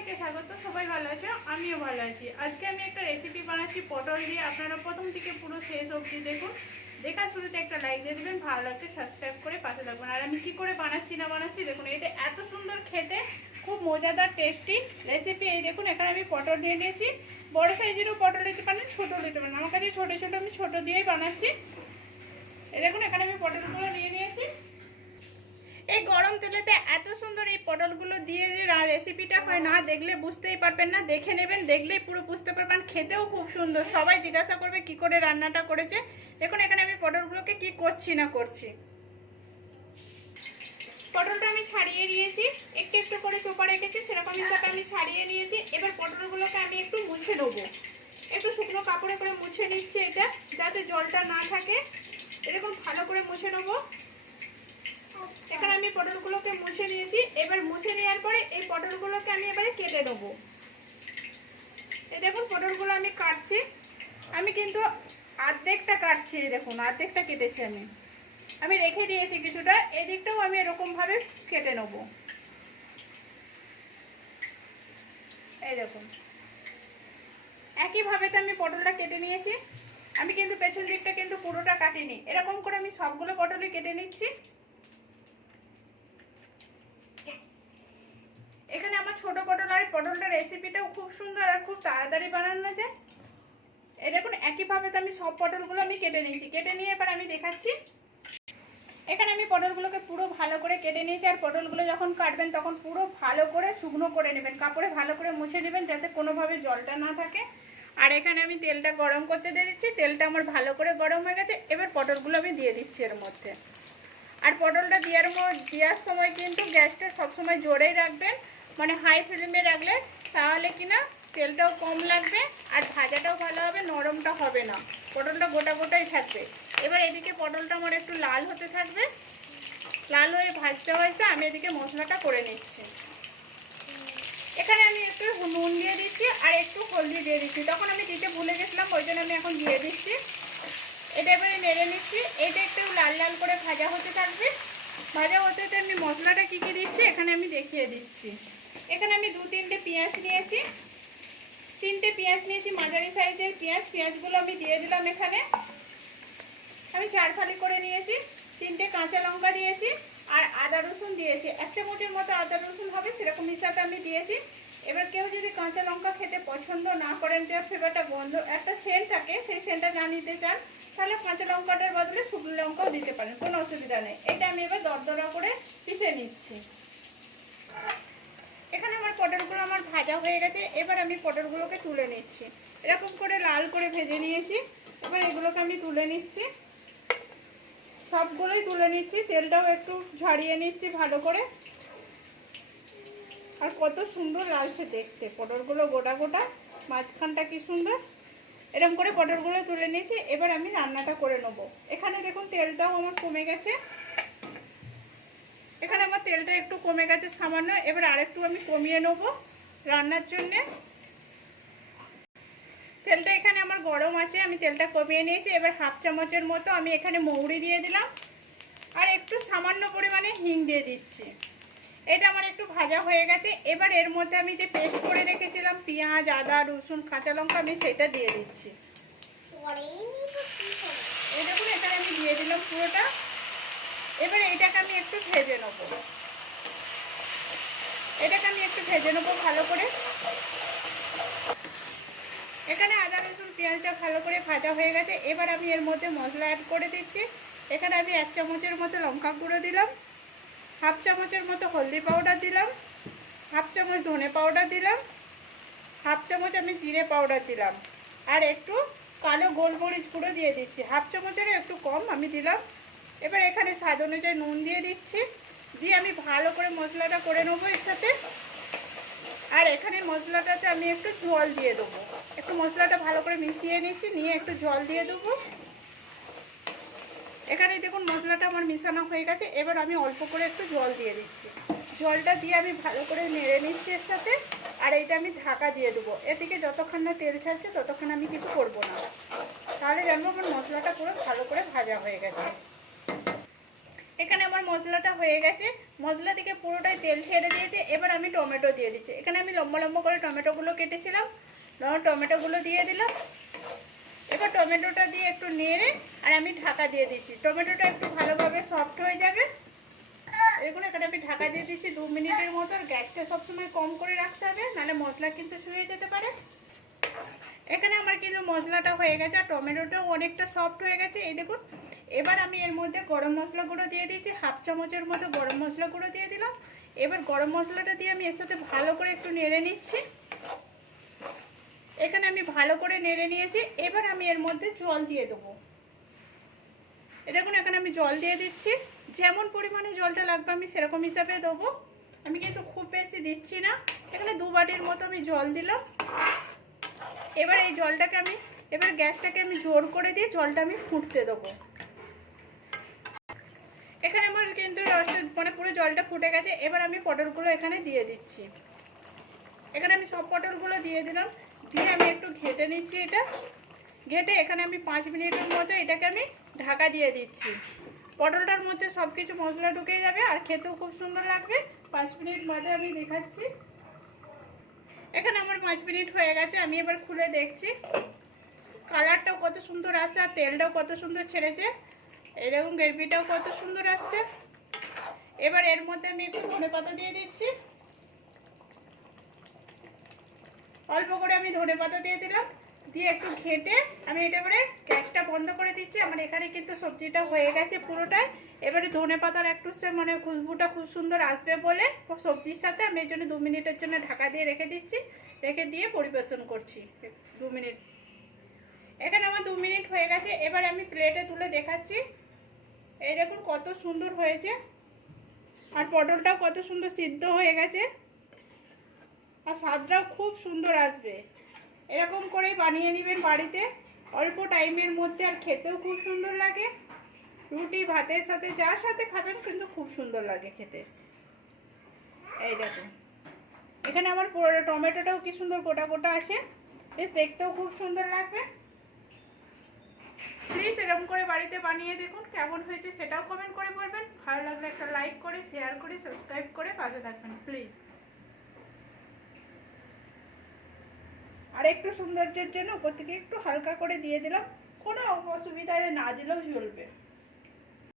সবাইকে স্বাগত, সবাই ভালো আছো? আমিও ভালো আছি। আজকে আমি একটা রেসিপি বানাচ্ছি, পটল দিয়ে। আপনারা প্রথম থেকে পুরো শেষ অবধি দেখুন। দেখার শুরুতে একটা লাইক দিয়ে দেবেন, ভালো লাগছে সাবস্ক্রাইব করে পাশে থাকবেন আর আমি কী করে বানাচ্ছি না বানাচ্ছি, দেখুন, এটা এত সুন্দর খেতে, খুব মজাদার টেস্টি রেসিপি এই দেখুন, এখানে আমি পটল নিয়ে নিয়েছি। বড়ো সাইজেরও পটল নিতে পারেন, ছোটো নিতে পারেন। আমার কাছে ছোটো ছোটো আমি ছোটো দিয়েই বানাচ্ছি। এই দেখুন, এখানে আমি পটলগুলো নিয়ে নিয়েছি। এই গরম তেলেতে এত সুন্দর এই পটলগুলো দিয়ে যে রেসিপিটা হয় না, দেখলে বুঝতেই পারবেন না, দেখে নেবেন, দেখলেই পুরো বুঝতে পারবেন, খেতেও খুব সুন্দর। সবাই জিজ্ঞাসা করবে কি করে রান্নাটা করেছে। দেখুন, এখানে আমি পটলগুলোকে কি করছি না করছি। পটলটা আমি ছাড়িয়ে নিয়েছি একটু একটু করে চোপা রেখেছি, সেরকম হিসাবে আমি ছাড়িয়ে নিয়েছি। এবার পটলগুলোকে আমি একটু মুছে নেব। একটু শুকনো কাপড়ে করে মুছে নিচ্ছি এটা, যাতে জলটা না থাকে। এরকম ভালো করে মুছে নেব। এখানে আমি পটলগুলোকে মুছে নিয়েছি। এবার মুছে নেওয়ার পরে এই পটলগুলোকে আমি এবারে কেটে নেব। এই দেখুন, পটলগুলো আমি কাটছি। আমি কিন্তু অর্ধেকটা কাটছি দেখুন, অর্ধেকটা কেটেছি আমি। আমি রেখে দিয়েছি কিছুটা, এদিকটাও আমি এরকমভাবে কেটে নেব। এই দেখুন, একইভাবে তো আমি পটলটা কেটে নিয়েছি। আমি কিন্তু পেছন দিকটা কিন্তু পুরোটা কাটিনি। এরকম করে আমি সবগুলো পটলই কেটে নিচ্ছি এখানে আমার ছোট পটল আর পটলটার রেসিপিটাও খুব সুন্দর আর খুব তাড়াতাড়ি বানানো যায়। এই দেখুন, একইভাবে তো আমি সব পটলগুলো আমি কেটে নিয়েছি। কেটে নিয়ে এবার আমি দেখাচ্ছি। এখানে আমি পটলগুলোকে পুরো ভালো করে কেটে নিয়েছি আর পটলগুলো যখন কাটবেন তখন পুরো ভালো করে শুকনো করে নেবেন। কাপড়ে ভালো করে মুছে নেবেন যাতে কোনোভাবে জলটা না থাকে। আর এখানে আমি তেলটা গরম করতে দিয়ে দিচ্ছি। তেলটা আমার ভালো করে গরম হয়ে গেছে। এবার পটলগুলো আমি দিয়ে দিচ্ছি এর মধ্যে। আর পটলটা দেওয়ার দেওয়ার সময় কিন্তু গ্যাসটা সবসময় জোরেই রাখবেন। মানে হাই ফ্লেমে রাখলে তাহলে কিনা তেলটাও কম লাগবে আর ভাজাটাও ভালো হবে, নরমটা হবে না। পটলটা গোটা গোটাই থাকবে। এবার এদিকে পটলটা আমার একটু লাল হতে থাকবে। লাল হয়ে ভাজতে হয়েছে আমি এদিকে মশলাটা করে নিচ্ছি। এখানে আমি একটু নুন দিয়ে দিচ্ছি আর একটু হলদি দিয়ে দিচ্ছি। তখন আমি দিতে ভুলে গেছিলাম, ওই জন্য আমি এখন দিয়ে দিচ্ছি। এটা এবারে নেড়ে নিচ্ছি। এটা একটু লাল লাল করে ভাজা হতে থাকবে। ভাজা হতে হতে আমি মশলাটা কী কী দিচ্ছি, এখানে আমি দেখিয়ে দিচ্ছি। এখানে আমি দু তিনটে পেঁয়াজ নিয়েছি। তিনটে পেঁয়াজ নিয়েছি, মাঝারি সাইজের পেঁয়াজ। পেঁয়াজগুলো আমি দিয়ে দিলাম এখানে। আমি চার ফালি করে নিয়েছি। তিনটে কাঁচা লঙ্কা দিয়েছি আর আদা রসুন দিয়েছি। এক চামচের মতো আদা রসুন হবে, সেরকম হিসাবে আমি দিয়েছি। এবার কেউ যদি কাঁচা লঙ্কা খেতে পছন্দ না করেন, যে ফ্লেভারটা গন্ধ, একটা সেন্ট থাকে, সেই সেন্টটা না নিতে চান, তাহলে কাঁচা লঙ্কাটার বদলে শুকনো লঙ্কাও দিতে পারেন, কোনো অসুবিধা নেই। এটা আমি এবার দরদরা করে পিষে নিচ্ছি। এখানে আমার পটলগুলো আমার ভাজা হয়ে গেছে, এবার আমি পটলগুলোকে তুলে নিচ্ছি। এরকম করে লাল করে ভেজে নিয়েছি, এবার এগুলোকে আমি তুলে নিচ্ছি। সবগুলোই তুলে নিচ্ছি, তেলটাও একটু ঝাড়িয়ে নিচ্ছি ভালো করে। আর কত সুন্দর লাগছে দেখতে, পটলগুলো গোটা গোটা, মাঝখানটা কি সুন্দর। এরকম করে পটলগুলো তুলে নিয়েছি, এবার আমি রান্নাটা করে নেব। এখানে দেখুন, তেলটাও আমার কমে গেছে। এখানে আমার তেলটা একটু কমে গেছে সামান্য এবার আরেকটু আমি কমিয়ে নেব রান্নার জন্যে। তেলটা এখানে আমার গরম আছে আমি তেলটা কমিয়ে নিয়েছি এবার হাফ চামচের মতো আমি এখানে মৌরি দিয়ে দিলাম। আর একটু সামান্য পরিমাণে হিং দিয়ে দিচ্ছি। এটা আমার একটু ভাজা হয়ে গেছে এবার এর মধ্যে আমি যে পেস্ট করে রেখেছিলাম পেঁয়াজ আদা রসুন কাঁচা লঙ্কা আমি সেটা দিয়ে দিচ্ছি। এই দেখুন এখানে আমি দিয়ে দিলাম পুরোটা। এবার এটাকে আমি একটু ভেজে নেব। এটাকে আমি একটু ভেজে নেব ভালো করে। এখানে আদা, রসুন, পেঁয়াজটা ভালো করে ভাজা হয়ে গেছে। এবার আমি এর মধ্যে মশলা অ্যাড করে দিচ্ছি। এখানে আমি এক চামচের মতো লঙ্কা গুঁড়ো দিলাম। হাফ চামচের মতো হলদি পাউডার দিলাম। হাফ চামচ ধনে পাউডার দিলাম। হাফ চামচ আমি জিরে পাউডার দিলাম। আর একটু কালো গোলমরিচ গুঁড়ো দিয়ে দিচ্ছি। হাফ চামচেরও একটু কম আমি দিলাম। এবার এখানে স্বাদ অনুযায়ী নুন দিয়ে দিচ্ছি। দিয়ে আমি ভালো করে মশলাটা করে নেব এর সাথে। আর এখানে মশলাটাতে আমি একটু জল দিয়ে দেবো। একটু মশলাটা ভালো করে মিশিয়ে নিচ্ছি, নিয়ে একটু জল দিয়ে দেবো। এখানে দেখুন মশলাটা আমার মিশানো হয়ে গেছে। এবার আমি অল্প করে একটু জল দিয়ে দিচ্ছি। জলটা দিয়ে আমি ভালো করে নেড়ে নিচ্ছি এর সাথে। আর এইটা আমি ঢাকা দিয়ে দেবো। এদিকে যতক্ষণ না তেল ছাড়ছে ততক্ষণ আমি কিছু করব না। তাহলে জানব আমার মশলাটা পুরো ভালো করে ভাজা হয়ে গেছে। এখানে আমার মশলাটা হয়ে গেছে। মশলা থেকে পুরোটাই তেল ছেড়ে দিয়েছে। এবার আমি টমেটো দিয়ে দিচ্ছি। এখানে আমি লম্বা লম্বা করে টমেটোগুলো কেটেছিলাম। টমেটোগুলো দিয়ে দিলাম। এবার টমেটোটা দিয়ে একটু নেড়ে আর আমি ঢাকা দিয়ে দিচ্ছি। টমেটোটা একটু ভালোভাবে সফট হয়ে যাবে। এগুলো এখানে আমি ঢাকা দিয়ে দিচ্ছি দু মিনিটের মতো। গ্যাসটা সবসময় কম করে রাখতে হবে, নাহলে মশলা কিন্তু শুয়ে যেতে পারে। এখানে আমার কিন্তু মশলাটা হয়ে গেছে আর টমেটোটাও অনেকটা সফট হয়ে গেছে। এই দেখুন এবার আমি এর মধ্যে গরম মশলা গুঁড়ো দিয়ে দিয়েছি, হাফ চামচের মতো গরম মশলা গুঁড়ো দিয়ে দিলাম। এবার গরম মশলাটা দিয়ে আমি এর সাথে ভালো করে একটু নেড়ে নিচ্ছি। এখানে আমি ভালো করে নেড়ে নিয়েছি, এবার আমি এর মধ্যে জল দিয়ে দেবো। দেখুন, এখানে আমি জল দিয়ে দিচ্ছি। যেমন পরিমাণে জলটা লাগবে আমি সেরকম হিসাবে দেবো। আমি কিন্তু খুব বেশি দিচ্ছি না। এখানে দু বাটির মতো আমি জল দিলাম। এবার এই জলটাকে আমি, এবার গ্যাসটাকে আমি জোর করে দিয়ে জলটা আমি ফুটতে দেবো। এখানে আমার কিন্তু রসের মানে পুরো জলটা ফুটে গেছে। এবার আমি পটলগুলো এখানে দিয়ে দিচ্ছি। এখানে আমি সব পটলগুলো দিয়ে দিলাম। দিয়ে আমি একটু ঘেটে নিচ্ছি এটা। ঘেটে এখানে আমি পাঁচ মিনিটের মতো এটাকে আমি ঢাকা দিয়ে দিচ্ছি। পটলটার মধ্যে সব কিছু মশলা ঢুকে যাবে আর খেতেও খুব সুন্দর লাগবে। পাঁচ মিনিট বাদে আমি দেখাচ্ছি। এখানে আমার পাঁচ মিনিট হয়ে গেছে, আমি এবার খুলে দেখছি। কালারটাও কত সুন্দর আসছে আর তেলটাও কত সুন্দর ছেড়েছে। এরকম গ্রেভিটাও কত সুন্দর আসছে। এবার এর মধ্যে আমি একটু ধনে পাতা দিয়ে দিচ্ছি। অল্প করে আমি ধনে পাতা দিয়ে দিলাম। দিয়ে একটু ঘেটে আমি এটা এবারে গ্যাসটা বন্ধ করে দিচ্ছি। আমার এখানে কিন্তু সবজিটা হয়ে গেছে পুরোটাই। এবারে ধনে পাতার একটু মানে খুশবুটা খুব সুন্দর আসবে বলে সবজির সাথে আমি এই জন্য দু মিনিটের জন্য ঢাকা দিয়ে রেখে দিচ্ছি। রেখে দিয়ে পরিবেশন করছি দু মিনিট। এখানে আমার দু মিনিট হয়ে গেছে। এবার আমি প্লেটে তুলে দেখাচ্ছি। এই দেখুন কত সুন্দর হয়েছে। আর পটলটাও কত সুন্দর সিদ্ধ হয়ে গেছে। আর স্বাদটাও খুব সুন্দর আসবে। এরকম করেই বানিয়ে নেবেন বাড়িতে। অল্প টাইমের মধ্যে আর খেতেও খুব সুন্দর লাগে। রুটি, ভাতের সাথে যার সাথে খাবেন কিন্তু খুব সুন্দর লাগে খেতে। এই দেখুন। এখানে আমার টমেটোটাও কি সুন্দর গোটা গোটা আছে। বেশ দেখতেও খুব সুন্দর লাগবে। প্লিজ এরকম করে বাড়িতে বানিয়ে দেখুন, কেমন হয়েছে সেটাও কমেন্ট করে বলবেন। ভালো লাগলে একটা লাইক করে শেয়ার করে সাবস্ক্রাইব করে পাশে থাকবেন প্লিজ আর একটু সৌন্দর্যের জন্য উপর থেকে একটু হালকা করে দিয়ে দিলাম, কোনো অসুবিধা না দিলেও চলবে।